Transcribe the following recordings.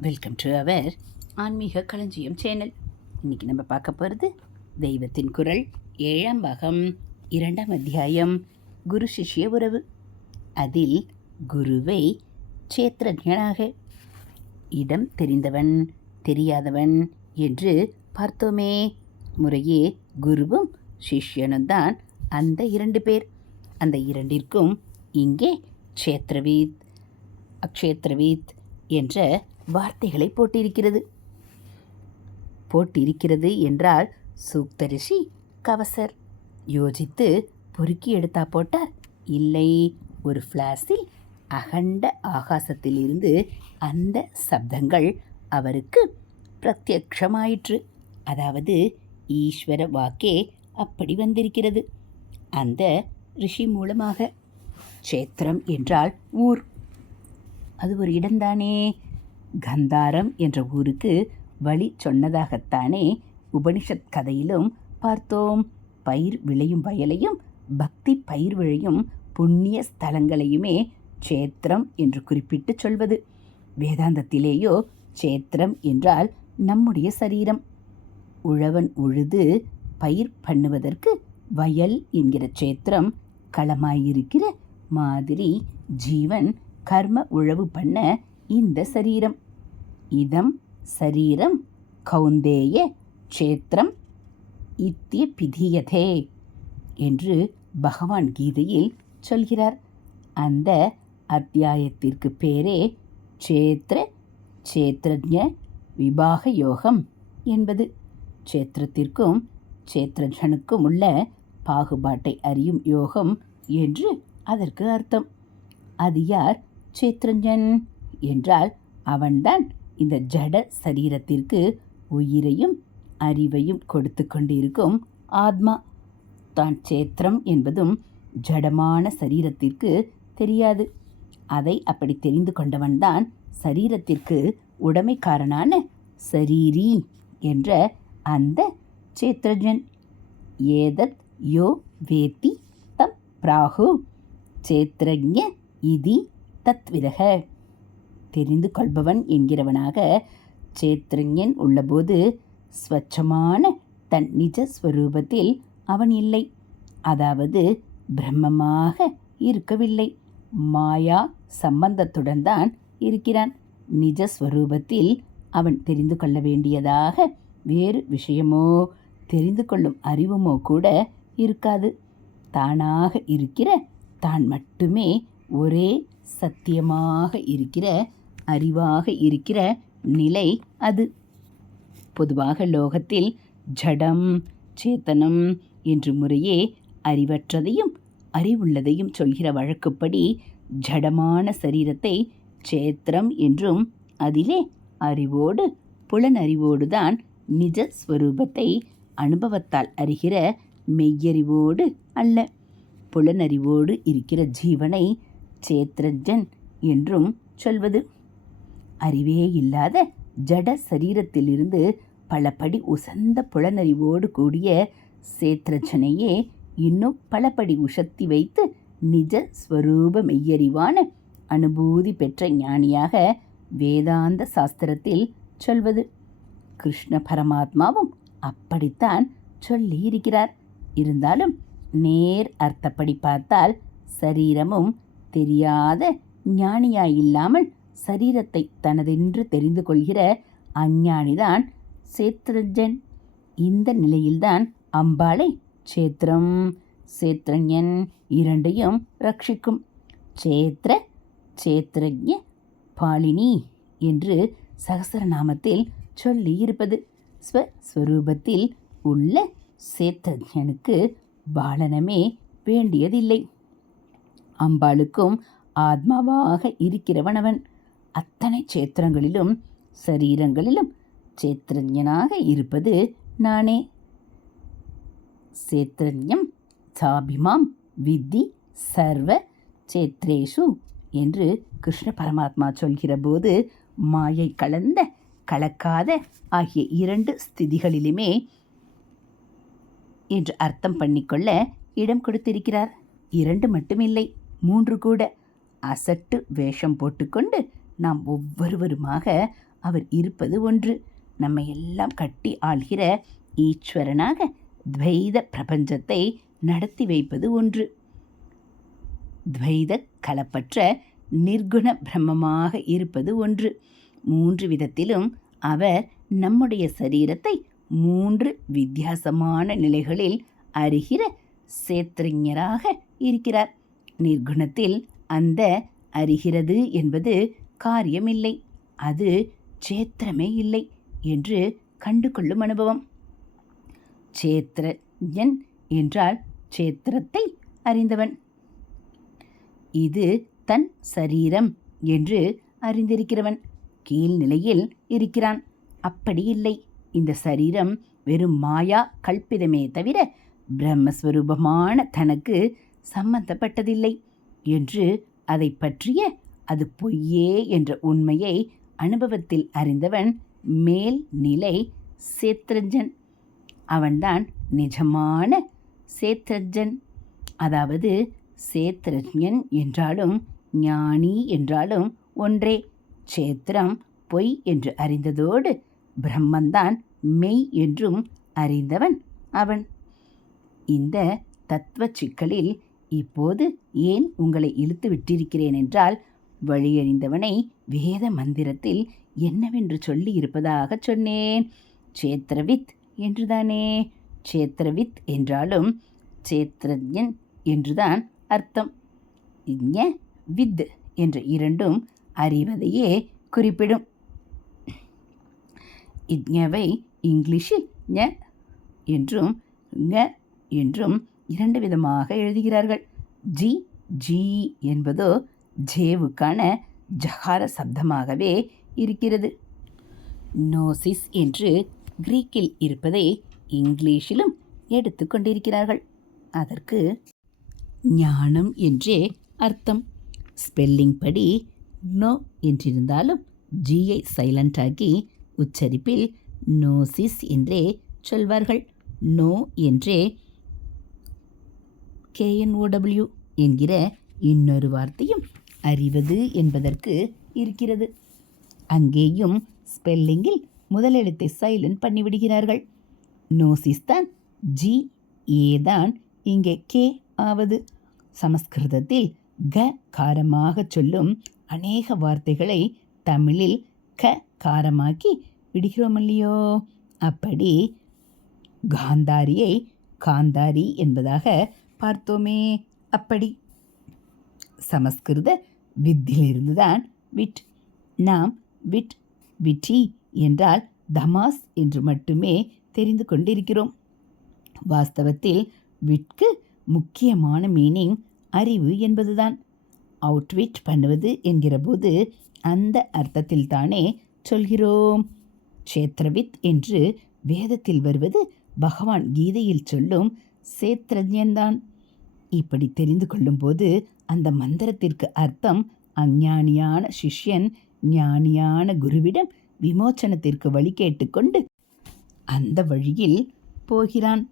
Welcome to our ஆன்மீக களஞ்சியம் channel இன்னைக்கு நம்ம பார்க்க போகிறது தெய்வத்தின் குரல். ஏழாம் பாகம் இரண்டாம் அத்தியாயம் குரு சிஷ்ய உறவு. அதில் குருவை சேத்திரஜனாக இடம் தெரிந்தவன் தெரியாதவன் என்று பார்த்தோமே. முறையே குருவும் சிஷ்யனும் தான் அந்த இரண்டு பேர். அந்த இரண்டிற்கும் இங்கே க்ஷேத்ரவீத் அக்ஷேத்ரவீத் என்ற வார்த்தைகளை போட்டிருக்கிறது. போட்டிருக்கிறது என்றால் சூக்தரிஷி கவசர். யோசித்து பொறுக்கி எடுத்தா போட்டார். இல்லை ஒரு ஃப்ளாஸில் அகண்ட ஆகாசத்திலிருந்து அந்த சப்தங்கள் அவருக்கு பிரத்யக்ஷமாயிற்று அதாவது ஈஸ்வர வாக்கே அப்படி வந்திருக்கிறது. அந்த ரிஷி மூலமாக. க்ஷேத்திரம் என்றால் ஊர். அது ஒரு இடம்தானே? கந்தாரம் என்ற ஊருக்கு வழி சொன்னதாகத்தானே உபனிஷத் கதையிலும் பார்த்தோம். பயிர் விளையும் வயலையும் பக்தி பயிர் விளையும் புண்ணிய ஸ்தலங்களையுமே சேத்திரம் என்று குறிப்பிட்டு சொல்வது. வேதாந்தத்திலேயோ சேத்திரம் என்றால் நம்முடைய சரீரம். உழவன் உழுது பயிர் பண்ணுவதற்கு வயல் என்கிற சேத்திரம் களமாயிருக்கிற மாதிரி ஜீவன் கர்ம உழவு பண்ண இந்த சரீரம். இதம் சரீரம் கௌந்தேய க்ஷேத்திரம் இத்திய பிதியதே என்று பகவான் கீதையில் சொல்கிறார். அந்த அத்தியாயத்திற்கு பேரே க்ஷேத்திர க்ஷேத்ரஜ விபாக யோகம் என்பது. க்ஷேத்திரத்திற்கும் க்ஷேத்ரஜனுக்கும் உள்ள பாகுபாட்டை அறியும் யோகம் என்று அதற்கு அர்த்தம். அது யார்? சேத்ரஞ்சன் என்றால் அவன்தான் இந்த ஜட சரீரத்திற்கு உயிரையும் அறிவையும் கொடுத்து கொண்டிருக்கும் ஆத்மா. தான் சேத்திரம் என்பதும் ஜடமான சரீரத்திற்கு தெரியாது. அதை அப்படி தெரிந்து கொண்டவன்தான் சரீரத்திற்கு உடைமைக்காரனான சரீரி என்ற அந்த சேத்ரஜன் ஏதத் யோ வேத்தி தம் பிராகு. சேத்ரஜ இதி தத்விதக தெரிந்து கொள்பவன் என்கிறவனாக சேத்ரஞன் உள்ளபோது ஸ்வச்சமான தன் நிஜ ஸ்வரூபத்தில் அவன் இல்லை. அதாவது பிரம்மமாக இருக்கவில்லை. மாயா சம்பந்தத்துடன் தான் இருக்கிறான் நிஜஸ்வரூபத்தில் அவன் தெரிந்து கொள்ள வேண்டியதாக வேறு விஷயமோ தெரிந்து கொள்ளும் அறிவுமோ கூட இருக்காது. தானாக இருக்கிற தான் மட்டுமே ஒரே சத்தியமாக இருக்கிற அறிவாக இருக்கிற நிலை அது. பொதுவாக லோகத்தில் ஜடம் சேத்தனம் என்று முறையே அறிவற்றதையும் அறிவுள்ளதையும் சொல்கிற வழக்குப்படி ஜடமான சரீரத்தை சேத்திரம் என்றும் அதிலே அறிவோடு புலனறிவோடு தான் நிஜ ஸ்வரூபத்தை அனுபவத்தால் அறிகிற மெய்யறிவோடு அல்ல. புலனறிவோடு இருக்கிற ஜீவனை சேத்ரஜன் என்றும் சொல்வது. அறிவே இல்லாத ஜட சரீரத்திலிருந்து பலபடி உசந்த புலனறிவோடு கூடிய சேத்ரஜனையே இன்னும் பலபடி உஷத்தி வைத்து நிஜ ஸ்வரூப மெய்யறிவான அனுபூதி பெற்ற ஞானியாக வேதாந்த சாஸ்திரத்தில் சொல்வது. கிருஷ்ண பரமாத்மாவும் அப்படித்தான் சொல்லியிருக்கிறார். இருந்தாலும் நேர் அர்த்தப்படி பார்த்தால் சரீரமும் தெரியாத ஞானியாயில்லாமல் சரீரத்தை தனதென்று தெரிந்து கொள்கிற அஞ்ஞானிதான் சேத்ரஜன். இந்த நிலையில்தான் அம்பாளை சேத்திரம் சேத்ரஞன் இரண்டையும் ரட்சிக்கும். சேத்திர சேத்ரஜ பாலினி என்று சகசரநாமத்தில் சொல்லியிருப்பது. ஸ்வஸ்வரூபத்தில் உள்ள சேத்ரஜனுக்கு பாலனமே வேண்டியதில்லை. அம்பாளுக்கும் ஆத்மாவாக இருக்கிறவன் அவன் அத்தனை சேத்திரங்களிலும் சரீரங்களிலும் சேத்திரஞனாக இருப்பது நானே. சேத்திரஞம் சாபிமாம் வித்தி சர்வ சேத்ரேஷு என்று கிருஷ்ண பரமாத்மா சொல்கிற போது மாயை கலந்த கலக்காத ஆகிய இரண்டு ஸ்திதிகளிலுமே என்று அர்த்தம் பண்ணிக்கொள்ள இடம் கொடுத்திருக்கிறார். இரண்டு மட்டுமில்லை மூன்று கூட. அசட்டு வேஷம் போட்டுக்கொண்டு நாம் ஒவ்வொருவருமாக அவர் இருப்பது ஒன்று. நம்மை எல்லாம் கட்டி ஆள்கிற ஈஸ்வரனாக துவைத பிரபஞ்சத்தை நடத்தி வைப்பது ஒன்று. துவைத கலப்பற்ற நிர்குண பிரம்மமாக இருப்பது ஒன்று. மூன்று விதத்திலும் அவர் நம்முடைய சரீரத்தை மூன்று வித்தியாசமான நிலைகளில் அறிகிற சேத்திரஞராக இருக்கிறார். நிர்குணத்தில் அந்த அறிகிறது என்பது காரியமில்லை. அது சேத்திரமே இல்லை என்று கண்டு கொள்ளும் அனுபவம். சேத்திரஞன் என்றால் சேத்திரத்தை அறிந்தவன். இது தன் சரீரம் என்று அறிந்திருக்கிறவன். கீழ்நிலையில் இருக்கிறான். அப்படி இல்லை. இந்த சரீரம் வெறும் மாயா கல்பிதமே தவிர பிரம்மஸ்வரூபமான தனக்கு சம்பந்தப்பட்டதில்லை என்று அதை பற்றிய அது பொய்யே என்ற உண்மையை அனுபவத்தில் அறிந்தவன் மேல் நிலை சேத்ரஜன். அவன்தான் நிஜமான சேத்ரஜன். அதாவது சேத்ரஜன் என்றாலும் ஞானி என்றாலும் ஒன்றே. சேத்திரம் பொய் என்று அறிந்ததோடு பிரம்மந்தான் மெய் என்றும் அறிந்தவன் அவன். இந்த தத்துவ சிக்கலில் இப்போது ஏன் உங்களை இழுத்து விட்டிருக்கிறேன் என்றால் வழியறிந்தவனை வேத மந்திரத்தில் என்னவென்று சொல்லி இருப்பதாக சொன்னேன். சேத்திரவித் என்றுதானே? சேத்திரவித் என்றாலும் சேத்திரஜன் என்றுதான் அர்த்தம். இஞ்ஞ வித் என்ற இரண்டும் அறிவதையே குறிப்பிடும். இஜ்ஞவை இங்கிலீஷில் ஞ என்றும் ஞ என்றும் இரண்டு விதமாக எழுதுகிறார்கள். ஜி ஜி என்பதோ ஜேவுக்கான ஜஹார சப்தமாகவே இருக்கிறது. நோசிஸ் என்று கிரீக்கில் இருப்பதை இங்கிலீஷிலும் எடுத்துக்கொண்டிருக்கிறார்கள் அதற்கு ஞானம் என்றே அர்த்தம். ஸ்பெல்லிங் படி நோ என்றிருந்தாலும் ஜியை சைலண்ட் ஆக்கி உச்சரிப்பில் நோசிஸ் என்றே சொல்வார்கள். நோ என்றே கேஎன்ஓடபிள்யூ என்கிற இன்னொரு வார்த்தையும் அறிவது என்பதற்கு இருக்கிறது. அங்கேயும் ஸ்பெல்லிங்கில் முதலெழுத்தை சைலண்ட் பண்ணிவிடுகிறார்கள். நோசிஸ் தான் ஜி ஏ தான் இங்கே கே ஆவது. சமஸ்கிருதத்தில் க காரமாக சொல்லும் அநேக வார்த்தைகளை தமிழில் க காரமாக்கி விடுகிறோம் இல்லையோ அப்படி காந்தாரியை காந்தாரி என்பதாக பார்த்தோமே அப்படி. சமஸ்கிருத வித்திலிருந்து தான் விட். நாம் விட் விட்டி என்றால் தமாஸ் என்று மட்டுமே தெரிந்து கொண்டிருக்கிறோம். வாஸ்தவத்தில் விட்கு முக்கியமான மீனிங் அறிவு என்பதுதான். அவுட்விட் பண்ணுவது என்கிற போது அந்த அர்த்தத்தில் தானே சொல்கிறோம். க்ஷேத்திரவித் என்று வேதத்தில் வருவது பகவான் கீதையில் சொல்லும் சேத்ரஜன்தான் இப்படி தெரிந்து கொள்ளும்போது அந்த மந்திரத்திற்கு அர்த்தம் அஞ்ஞானியான சிஷ்யன் ஞானியான குருவிடம் விமோச்சனத்திற்கு வழி கேட்டுக்கொண்டு அந்த வழியில் போகிறான்.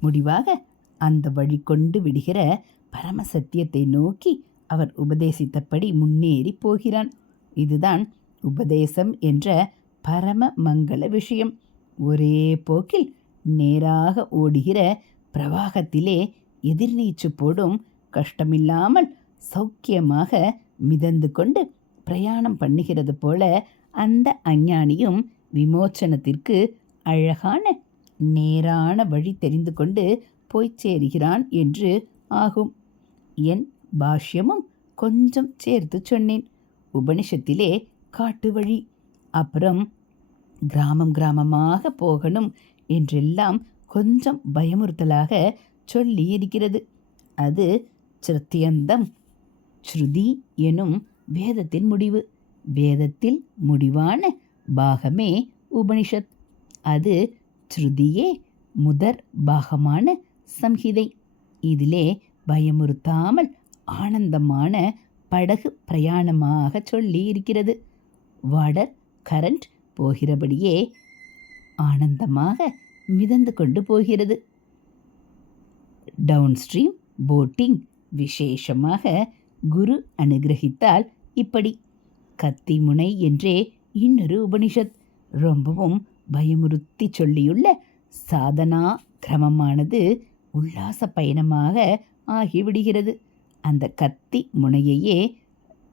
முடிவாக அந்த வழி கொண்டு விடுகிற பரம சத்தியத்தை நோக்கி அவர் உபதேசித்தபடி முன்னேறி போகிறான். இதுதான் உபதேசம் என்ற பரம மங்கள விஷயம். ஒரே போக்கில் நேராக ஓடுகிற பிரவாகத்திலே எதிர்நீச்சு போடும் கஷ்டமில்லாமல் சௌக்கியமாக மிதந்து கொண்டு பிரயாணம் பண்ணுகிறது போல அந்த அஞ்ஞானியும் விமோச்சனத்திற்கு அழகான நேரான வழி தெரிந்து கொண்டு போய் சேருகிறான் என்று ஆகும். என் பாஷ்யமும் கொஞ்சம் சேர்த்து சொன்னேன். உபனிஷத்திலே காட்டு வழி அப்புறம் கிராமம் கிராமமாக போகணும் என்றெல்லாம் கொஞ்சம் பயமுறுத்தலாக சொல்லி இருக்கிறது அது சிருத்தியந்தம் ஸ்ருதி எனும் வேதத்தின் முடிவு. வேதத்தில் முடிவான பாகமே உபனிஷத். அது ஸ்ருதியே முதற் பாகமான சம்ஹிதை. இதிலே பயமுறுத்தாமல் ஆனந்தமான படகு பிரயாணமாக சொல்லி இருக்கிறது வாடர் கரண்ட் போகிறபடியே ஆனந்தமாக மிதந்து கொண்டு போகிறது. டவுன் ஸ்ட்ரீம் போட்டிங் விசேஷமாக குரு அனுகிரகித்தால் இப்படி. கத்தி முனை என்றே இன்னொரு உபனிஷத். ரொம்பவும் பயமுறுத்தி சொல்லியுள்ள சாதனா கிரமமானது உல்லாச பயணமாக ஆகிவிடுகிறது. அந்த கத்தி முனையையே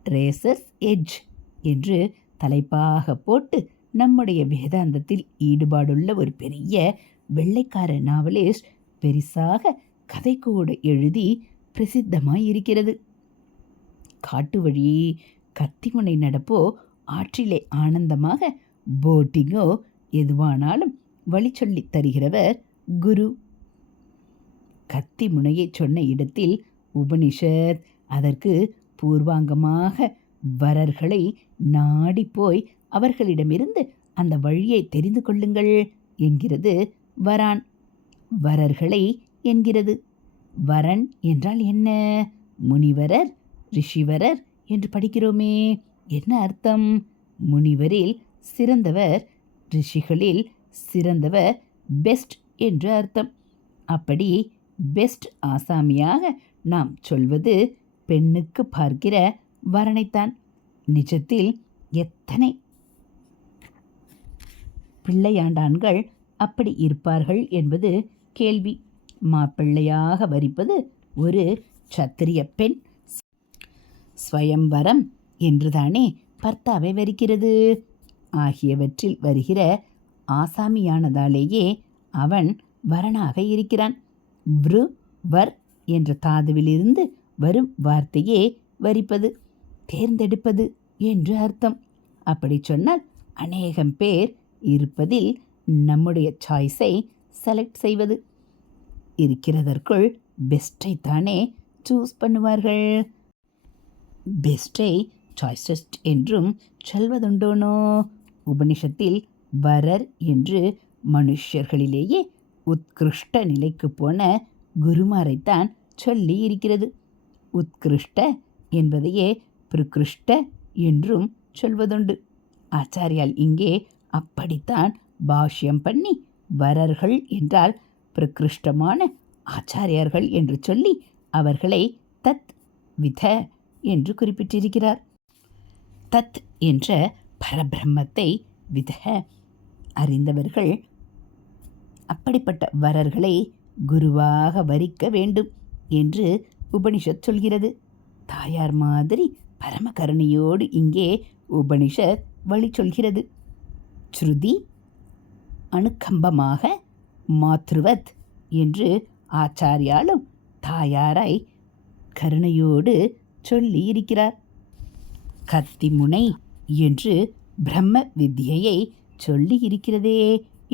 ரேசஸ் எட்ஜ் என்று தலைப்பாக போட்டு நம்முடைய வேதாந்தத்தில் ஈடுபாடுள்ள ஒரு பெரிய வெள்ளைக்கார நாவலிஸ்ட் பெரிசாக கதை கூட எழுதி பிரசித்தமாய் இருக்கிறது காட்டு வழி கத்திமுனை நடப்போ ஆற்றிலே ஆனந்தமாக போட்டிங்கோ எதுவானாலும் வழி சொல்லி தருகிறவர் குரு. கத்தி முனையை சொன்ன இடத்தில் உபனிஷத் அதற்கு பூர்வாங்கமாக வரர்களை நாடி போய் அவர்களிடமிருந்து அந்த வழியை தெரிந்து கொள்ளுங்கள் என்கிறது வரான். வரர்களை என்கிறது. வரன் என்றால் என்ன? முனிவரர் ரிஷிவரர் என்று படிக்கிறோமே. என்ன அர்த்தம்? முனிவரில் சிறந்தவர் ரிஷிகளில் சிறந்தவர் பெஸ்ட் என்று அர்த்தம். அப்படி பெஸ்ட் ஆசாமியாக நாம் சொல்வது பெண்ணுக்கு பார்க்கிற வரனைத்தான் நிஜத்தில் எத்தனை பிள்ளையாண்டான்கள் அப்படி இருப்பார்கள் என்பது கேள்வி. மாப்பிள்ளையாக வரிப்பது ஒரு சத்திரிய பெண் ஸ்வயம்வரம் என்றுதானே பர்த்தாவை வரிக்கிறது ஆகியவற்றில் வருகிற ஆசாமியானதாலேயே அவன் வரனாக இருக்கிறான். வ்ரு வர் என்ற தாதுவிலிருந்து வரும் வார்த்தையே வரிப்பது தேர்ந்தெடுப்பது என்று அர்த்தம். அப்படி சொன்னால் அநேகம் பேர் இருப்பதில் நம்முடைய சாய்ஸை செலக்ட் செய்வது. இருக்கிறதற்குள் பெஸ்ட்டை தானே சூஸ் பண்ணுவார்கள். பெஸ்ட்டை சாய்ஸஸ்ட் என்றும் சொல்வதுண்டோனோ? உபனிஷத்தில் வரர் என்று மனுஷர்களிலேயே உத்கிருஷ்ட நிலைக்கு போன குருமாரைத்தான் சொல்லி இருக்கிறது. உத்கிருஷ்ட என்பதையே பிரகிருஷ்ட என்றும் சொல்வதுண்டு. ஆச்சாரியால் இங்கே அப்படித்தான் பாஷ்யம் பண்ணி வரர்கள் என்றால் பிரகிருஷ்டமான ஆச்சாரியார்கள் என்று சொல்லி அவர்களை தத் வித என்று குறிப்பிட்டிருக்கிறார். தத் என்ற பரபிரம்மத்தை விதக அறிந்தவர்கள் அப்படிப்பட்ட வரர்களை குருவாக வரிக்க வேண்டும் என்று உபனிஷத் சொல்கிறது. தாயார் மாதிரி பரமகருணையோடு இங்கே உபனிஷத் வழி சொல்கிறது. ஸ்ருதி அணுக்கம்பமாக மாத்ருவத் என்று ஆச்சாரியாலும் தாயாரை கருணையோடு சொல்லி இருக்கிறார். கத்திமுனை என்று பிரம்ம வித்யையை சொல்லி இருக்கிறதே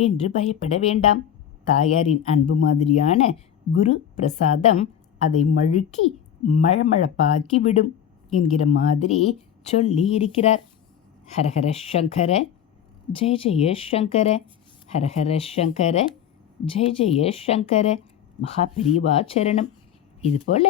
என்று பயப்பட வேண்டாம். தாயாரின் அன்பு மாதிரியான குரு பிரசாதம் அதை மழுக்கி மழமழப்பாக்கி விடும் என்கிற மாதிரி சொல்லி இருக்கிறார். ஹரஹர சங்கர ஜெய ஜெய சங்கர ஹரஹர சங்கர ஜெய ஜெய சங்கர மகாபிரிவா சரணம். இதுபோல்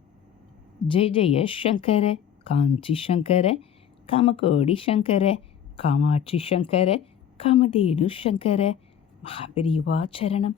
ஜெய ஜெய சங்கர காஞ்சி சங்கர காமகோடி சங்கர காமாட்சி சங்கர காமதேனு சங்கர மகாபெரிவா சரணம்.